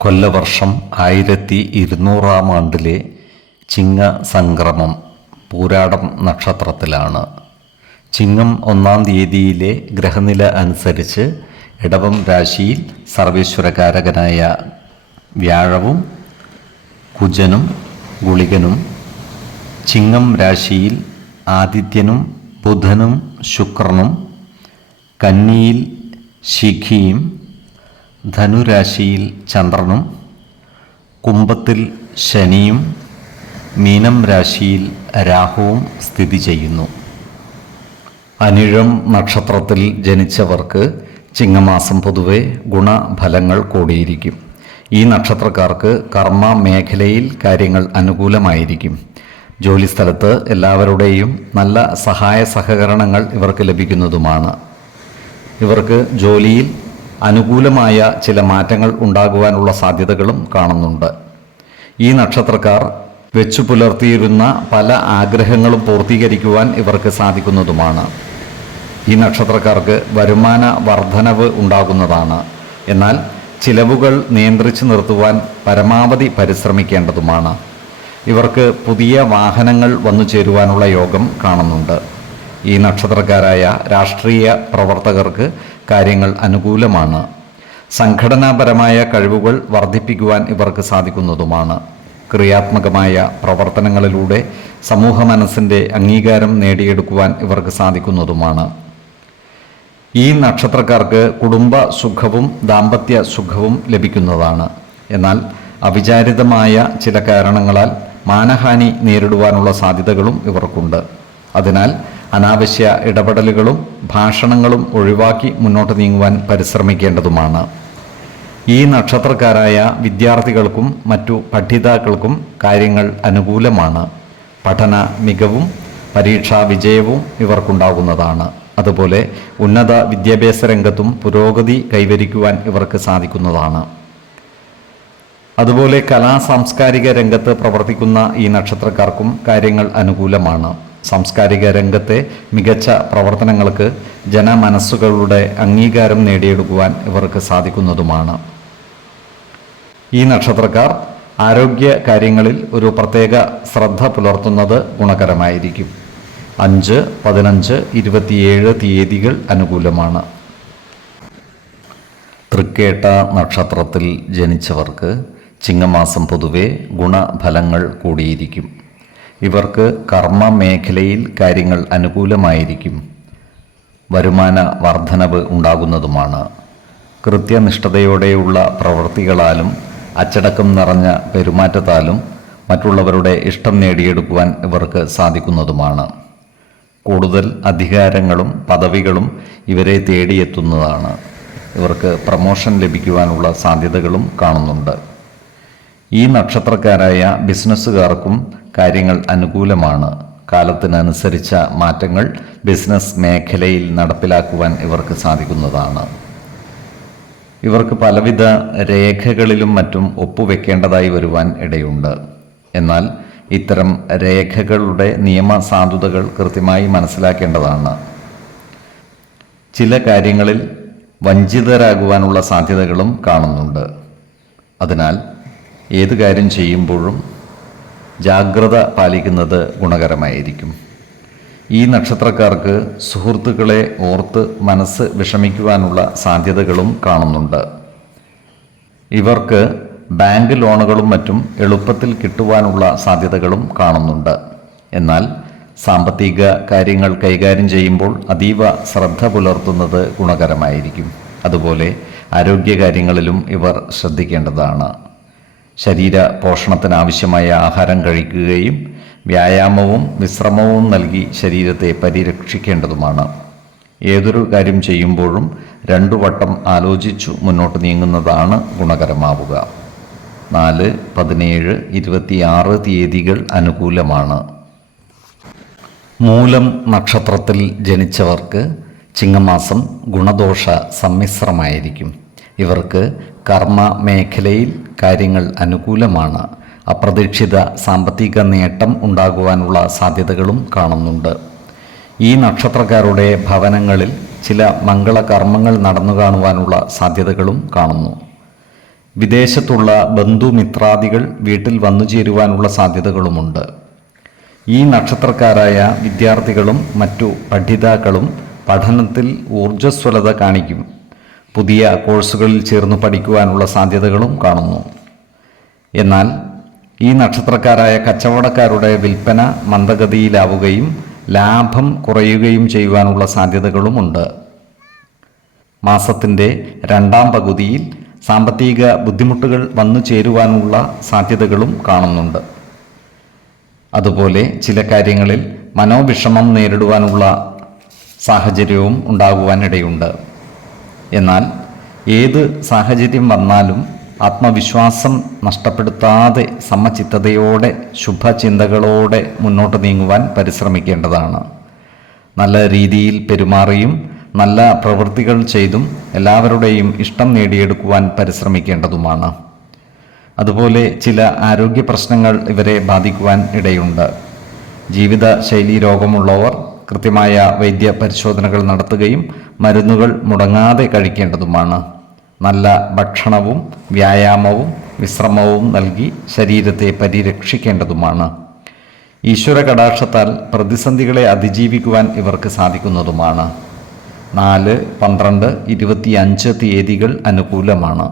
കൊല്ലവർഷം ആയിരത്തി ഇരുന്നൂറാം ആണ്ടിലെ ചിങ്ങ സംക്രമം പൂരാടം നക്ഷത്രത്തിലാണ്. ചിങ്ങം ഒന്നാം തീയതിയിലെ ഗ്രഹനില അനുസരിച്ച് ഇടവം രാശിയിൽ സർവേശ്വരകാരകനായ വ്യാഴവും കുജനും ഗുളികനും ചിങ്ങം രാശിയിൽ ആദിത്യനും ബുധനും ശുക്രനും കന്നിയിൽ ശിഖിയും ധനുരാശിയിൽ ചന്ദ്രനും കുംഭത്തിൽ ശനിയും മീനം രാശിയിൽ രാഹുവും സ്ഥിതി ചെയ്യുന്നു. അനിഴം നക്ഷത്രത്തിൽ ജനിച്ചവർക്ക് ചിങ്ങമാസം പൊതുവെ ഗുണഫലങ്ങൾ കൂടിയിരിക്കും. ഈ നക്ഷത്രക്കാർക്ക് കർമ്മ മേഖലയിൽ കാര്യങ്ങൾ അനുകൂലമായിരിക്കും. ജോലിസ്ഥലത്ത് എല്ലാവരുടെയും നല്ല സഹായ സഹകരണങ്ങൾ ഇവർക്ക് ലഭിക്കുന്നതുമാണ്. ഇവർക്ക് ജോലിയിൽ അനുകൂലമായ ചില മാറ്റങ്ങൾ ഉണ്ടാകുവാനുള്ള സാധ്യതകളും കാണുന്നുണ്ട്. ഈ നക്ഷത്രക്കാർ വെച്ചു പുലർത്തിയിരുന്ന പല ആഗ്രഹങ്ങളും പൂർത്തീകരിക്കുവാൻ ഇവർക്ക് സാധിക്കുന്നതുമാണ്. ഈ നക്ഷത്രക്കാർക്ക് വരുമാന വർധനവ് ഉണ്ടാകുന്നതാണ്. എന്നാൽ ചിലവുകൾ നിയന്ത്രിച്ചു നിർത്തുവാൻ പരമാവധി പരിശ്രമിക്കേണ്ടതുമാണ്. ഇവർക്ക് പുതിയ വാഹനങ്ങൾ വന്നു ചേരുവാനുള്ള യോഗം കാണുന്നുണ്ട്. ഈ നക്ഷത്രക്കാരായ രാഷ്ട്രീയ പ്രവർത്തകർക്ക് കാര്യങ്ങൾ അനുകൂലമാണ്. സംഘടനാപരമായ കഴിവുകൾ വർദ്ധിപ്പിക്കുവാൻ ഇവർക്ക് സാധിക്കുന്നതുമാണ്. ക്രിയാത്മകമായ പ്രവർത്തനങ്ങളിലൂടെ സമൂഹ മനസ്സിന്റെ അംഗീകാരം നേടിയെടുക്കുവാൻ ഇവർക്ക് സാധിക്കുന്നതുമാണ്. ഈ നക്ഷത്രക്കാർക്ക് കുടുംബ സുഖവും ദാമ്പത്യ സുഖവും ലഭിക്കുന്നതാണ്. എന്നാൽ അവിചാരിതമായ ചില കാരണങ്ങളാൽ മാനഹാനി നേരിടുവാനുള്ള സാധ്യതകളും ഇവർക്കുണ്ട്. അതിനാൽ അനാവശ്യ ഇടപെടലുകളും ഭാഷണങ്ങളും ഒഴിവാക്കി മുന്നോട്ട് നീങ്ങുവാൻ പരിശ്രമിക്കേണ്ടതുമാണ്. ഈ നക്ഷത്രക്കാരായ വിദ്യാർത്ഥികൾക്കും മറ്റു പഠിതാക്കൾക്കും കാര്യങ്ങൾ അനുകൂലമാണ്. പഠന മികവും പരീക്ഷാ വിജയവും ഇവർക്കുണ്ടാകുന്നതാണ്. അതുപോലെ ഉന്നത വിദ്യാഭ്യാസ രംഗത്തും പുരോഗതി കൈവരിക്കുവാൻ ഇവർക്ക് സാധിക്കുന്നതാണ്. അതുപോലെ കലാ സാംസ്കാരിക രംഗത്ത് പ്രവർത്തിക്കുന്ന ഈ നക്ഷത്രക്കാർക്കും കാര്യങ്ങൾ അനുകൂലമാണ്. സാംസ്കാരിക രംഗത്തെ മികച്ച പ്രവർത്തനങ്ങൾക്ക് ജനമനസ്സുകളുടെ അംഗീകാരം നേടിയെടുക്കുവാൻ ഇവർക്ക് സാധിക്കുന്നതുമാണ്. ഈ നക്ഷത്രക്കാർ ആരോഗ്യ കാര്യങ്ങളിൽ ഒരു പ്രത്യേക ശ്രദ്ധ പുലർത്തുന്നത് ഗുണകരമായിരിക്കും. അഞ്ച് പതിനഞ്ച് ഇരുപത്തിയേഴ് തീയതികൾ അനുകൂലമാണ്. തൃക്കേട്ട നക്ഷത്രത്തിൽ ജനിച്ചവർക്ക് ചിങ്ങമാസം പൊതുവെ ഗുണഫലങ്ങൾ കൂടിയിരിക്കും. ഇവർക്ക് കർമ്മ മേഖലയിൽ കാര്യങ്ങൾ അനുകൂലമായിരിക്കും. വരുമാന വർധനവ് ഉണ്ടാകുന്നതുമാണ്. കൃത്യനിഷ്ഠതയോടെയുള്ള പ്രവൃത്തികളാലും അച്ചടക്കം നിറഞ്ഞ പെരുമാറ്റത്താലും മറ്റുള്ളവരുടെ ഇഷ്ടം നേടിയെടുക്കുവാൻ ഇവർക്ക് സാധിക്കുന്നതുമാണ്. കൂടുതൽ അധികാരങ്ങളും പദവികളും ഇവരെ തേടിയെത്തുന്നതാണ്. ഇവർക്ക് പ്രമോഷൻ ലഭിക്കുവാനുള്ള സാധ്യതകളും കാണുന്നുണ്ട്. ഈ നക്ഷത്രക്കാരായ ബിസിനസ്സുകാർക്കും കാര്യങ്ങൾ അനുകൂലമാണ്. കാലത്തിനനുസരിച്ച മാറ്റങ്ങൾ ബിസിനസ് മേഖലയിൽ നടപ്പിലാക്കുവാൻ ഇവർക്ക് സാധിക്കുന്നതാണ്. ഇവർക്ക് പലവിധ രേഖകളിലും മറ്റും ഒപ്പുവെക്കേണ്ടതായി വരുവാൻ ഇടയുണ്ട്. എന്നാൽ ഇത്തരം രേഖകളുടെ നിയമസാധുതകൾ കൃത്യമായി മനസ്സിലാക്കേണ്ടതാണ്. ചില കാര്യങ്ങളിൽ വഞ്ചിതരാകുവാനുള്ള സാധ്യതകളും കാണുന്നുണ്ട്. അതിനാൽ ഏത് കാര്യം ചെയ്യുമ്പോഴും ജാഗ്രത പാലിക്കുന്നത് ഗുണകരമായിരിക്കും. ഈ നക്ഷത്രക്കാർക്ക് സുഹൃത്തുക്കളെ ഓർത്ത് മനസ്സ് വിഷമിക്കുവാനുള്ള സാധ്യതകളും കാണുന്നുണ്ട്. ഇവർക്ക് ബാങ്ക് ലോണുകളും മറ്റും എളുപ്പത്തിൽ കിട്ടുവാനുള്ള സാധ്യതകളും കാണുന്നുണ്ട്. എന്നാൽ സാമ്പത്തിക കാര്യങ്ങൾ കൈകാര്യം ചെയ്യുമ്പോൾ അതീവ ശ്രദ്ധ പുലർത്തുന്നത് ഗുണകരമായിരിക്കും. അതുപോലെ ആരോഗ്യകാര്യങ്ങളിലും ഇവർ ശ്രദ്ധിക്കേണ്ടതാണ്. ശരീര പോഷണത്തിനാവശ്യമായ ആഹാരം കഴിക്കുകയും വ്യായാമവും വിശ്രമവും നൽകി ശരീരത്തെ പരിരക്ഷിക്കേണ്ടതുമാണ്. ഏതൊരു കാര്യം ചെയ്യുമ്പോഴും രണ്ടു വട്ടം ആലോചിച്ചു മുന്നോട്ട് നീങ്ങുന്നതാണ് ഗുണകരമാവുക. നാല് പതിനേഴ് ഇരുപത്തിയാറ് തീയതികൾ അനുകൂലമാണ്. മൂലം നക്ഷത്രത്തിൽ ജനിച്ചവർക്ക് ചിങ്ങമാസം ഗുണദോഷ സമ്മിശ്രമായിരിക്കും. ഇവർക്ക് കർമ്മ മേഖലയിൽ കാര്യങ്ങൾ അനുകൂലമാണ്. അപ്രതീക്ഷിത സാമ്പത്തിക നേട്ടം ഉണ്ടാകുവാനുള്ള സാധ്യതകളും കാണുന്നുണ്ട്. ഈ നക്ഷത്രക്കാരുടെ ഭവനങ്ങളിൽ ചില മംഗളകർമ്മങ്ങൾ നടന്നു കാണുവാനുള്ള സാധ്യതകളും കാണുന്നു. വിദേശത്തുള്ള ബന്ധുമിത്രാദികൾ വീട്ടിൽ വന്നു ചേരുവാനുള്ള സാധ്യതകളുമുണ്ട്. ഈ നക്ഷത്രക്കാരായ വിദ്യാർത്ഥികളും മറ്റു പഠിതാക്കളും പഠനത്തിൽ ഊർജസ്വലത കാണിക്കും. പുതിയ കോഴ്സുകളിൽ ചേർന്ന് പഠിക്കുവാനുള്ള സാധ്യതകളും കാണുന്നു. എന്നാൽ ഈ നക്ഷത്രക്കാരായ കച്ചവടക്കാരുടെ വിൽപ്പന മന്ദഗതിയിലാവുകയും ലാഭം കുറയുകയും ചെയ്യുവാനുള്ള സാധ്യതകളുമുണ്ട് മാസത്തിന്റെ രണ്ടാം പകുതിയിൽ സാമ്പത്തിക ബുദ്ധിമുട്ടുകൾ വന്നു ചേരുവാനുള്ള സാധ്യതകളും കാണുന്നുണ്ട്. അതുപോലെ ചില കാര്യങ്ങളിൽ മനോവിഷമം നേരിടുവാനുള്ള സാഹചര്യവും ഉണ്ടാകുവാനിടയുണ്ട്. എന്നാൽ ഏത് സാഹചര്യം വന്നാലും ആത്മവിശ്വാസം നഷ്ടപ്പെടുത്താതെ സമചിത്തതയോടെ ശുഭചിന്തകളോടെ മുന്നോട്ട് നീങ്ങുവാൻ പരിശ്രമിക്കേണ്ടതാണ്. നല്ല രീതിയിൽ പെരുമാറിയും നല്ല പ്രവൃത്തികൾ ചെയ്തും എല്ലാവരുടെയും ഇഷ്ടം നേടിയെടുക്കുവാൻ പരിശ്രമിക്കേണ്ടതുമാണ്. അതുപോലെ ചില ആരോഗ്യ പ്രശ്നങ്ങൾ ഇവരെ ബാധിക്കുവാൻ ഇടയുണ്ട്. ജീവിതശൈലി രോഗമുള്ളവർ കൃത്യമായ വൈദ്യ പരിശോധനകൾ നടത്തുകയും മരുന്നുകൾ മുടങ്ങാതെ കഴിക്കേണ്ടതുമാണ്. നല്ല ഭക്ഷണവും വ്യായാമവും വിശ്രമവും നൽകി ശരീരത്തെ പരിരക്ഷിക്കേണ്ടതുമാണ്. ഈശ്വര കടാക്ഷത്താൽ പ്രതിസന്ധികളെ അതിജീവിക്കുവാൻ ഇവർക്ക് സാധിക്കുന്നതുമാണ്. നാല് പന്ത്രണ്ട് ഇരുപത്തിയഞ്ച് തീയതികൾ അനുകൂലമാണ്.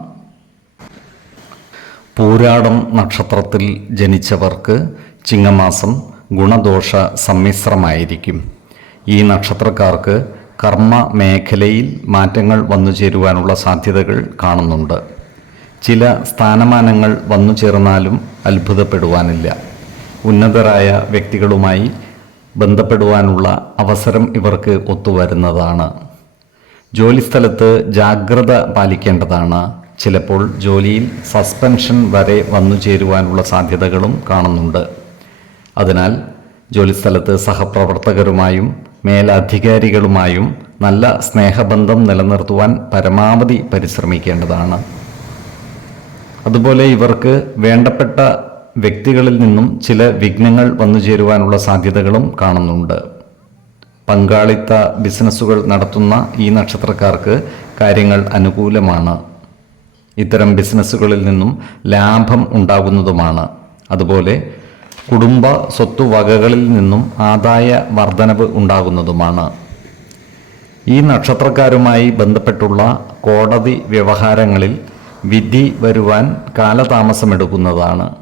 പൂരാടം നക്ഷത്രത്തിൽ ജനിച്ചവർക്ക് ചിങ്ങമാസം ഗുണദോഷ സമ്മിശ്രമായിരിക്കും ഈ നക്ഷത്രക്കാർക്ക് കർമ്മ മേഖലയിൽ മാറ്റങ്ങൾ വന്നു ചേരുവാനുള്ള സാധ്യതകൾ കാണുന്നുണ്ട്. ചില സ്ഥാനമാനങ്ങൾ വന്നു ചേർന്നാലും അത്ഭുതപ്പെടുവാനില്ല. ഉന്നതരായ വ്യക്തികളുമായി ബന്ധപ്പെടുവാനുള്ള അവസരം ഇവർക്ക് ഒത്തുവരുന്നതാണ്. ജോലിസ്ഥലത്ത് ജാഗ്രത പാലിക്കേണ്ടതാണ്. ചിലപ്പോൾ ജോലിയിൽ സസ്പെൻഷൻ വരെ വന്നു ചേരുവാനുള്ള സാധ്യതകളും കാണുന്നുണ്ട്. അതിനാൽ ജോലിസ്ഥലത്ത് സഹപ്രവർത്തകരുമായും മേലധികാരികളുമായും നല്ല സ്നേഹബന്ധം നിലനിർത്തുവാൻ പരമാവധി പരിശ്രമിക്കേണ്ടതാണ്. അതുപോലെ ഇവർക്ക് വേണ്ടപ്പെട്ട വ്യക്തികളിൽ നിന്നും ചില വിഘ്നങ്ങൾ വന്നു ചേരുവാനുള്ള സാധ്യതകളും കാണുന്നുണ്ട്. പങ്കാളിത്ത ബിസിനസ്സുകൾ നടത്തുന്ന ഈ നക്ഷത്രക്കാർക്ക് കാര്യങ്ങൾ അനുകൂലമാണ്. ഇത്തരം ബിസിനസ്സുകളിൽ നിന്നും ലാഭം ഉണ്ടാകുന്നതുമാണ്. അതുപോലെ കുടുംബ സ്വത്തുവകകളിൽ നിന്നും ആദായ വർധനവ് ഉണ്ടാകുന്നതുമാണ്. ഈ നക്ഷത്രക്കാരുമായി ബന്ധപ്പെട്ടുള്ള കോടതി വ്യവഹാരങ്ങളിൽ വിധി വരുവാൻ കാലതാമസമെടുക്കുന്നതാണ്.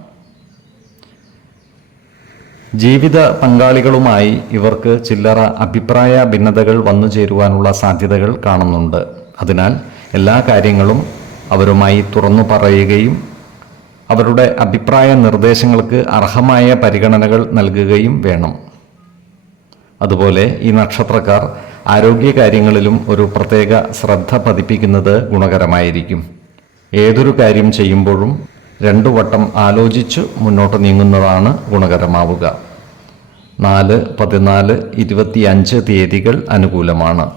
ജീവിത പങ്കാളികളുമായി ഇവർക്ക് ചില്ലറ അഭിപ്രായ ഭിന്നതകൾ വന്നു ചേരുവാനുള്ള സാധ്യതകൾ കാണുന്നുണ്ട്. അതിനാൽ എല്ലാ കാര്യങ്ങളും അവരുമായി തുറന്നു പറയുകയും അവരുടെ അഭിപ്രായ നിർദ്ദേശങ്ങൾക്ക് അർഹമായ പരിഗണനകൾ നൽകുകയും വേണം. അതുപോലെ ഈ നക്ഷത്രക്കാർ ആരോഗ്യകാര്യങ്ങളിലും ഒരു പ്രത്യേക ശ്രദ്ധ പതിപ്പിക്കുന്നത് ഗുണകരമായിരിക്കും. ഏതൊരു കാര്യം ചെയ്യുമ്പോഴും രണ്ടു വട്ടം ആലോചിച്ച് മുന്നോട്ട് നീങ്ങുന്നതാണ് ഗുണകരമാവുക. നാല് പതിനാല് ഇരുപത്തിയഞ്ച് തീയതികൾ അനുകൂലമാണ്.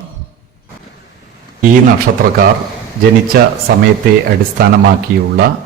ഈ നക്ഷത്രക്കാർ ജനിച്ച സമയത്തെ അടിസ്ഥാനമാക്കിയുള്ള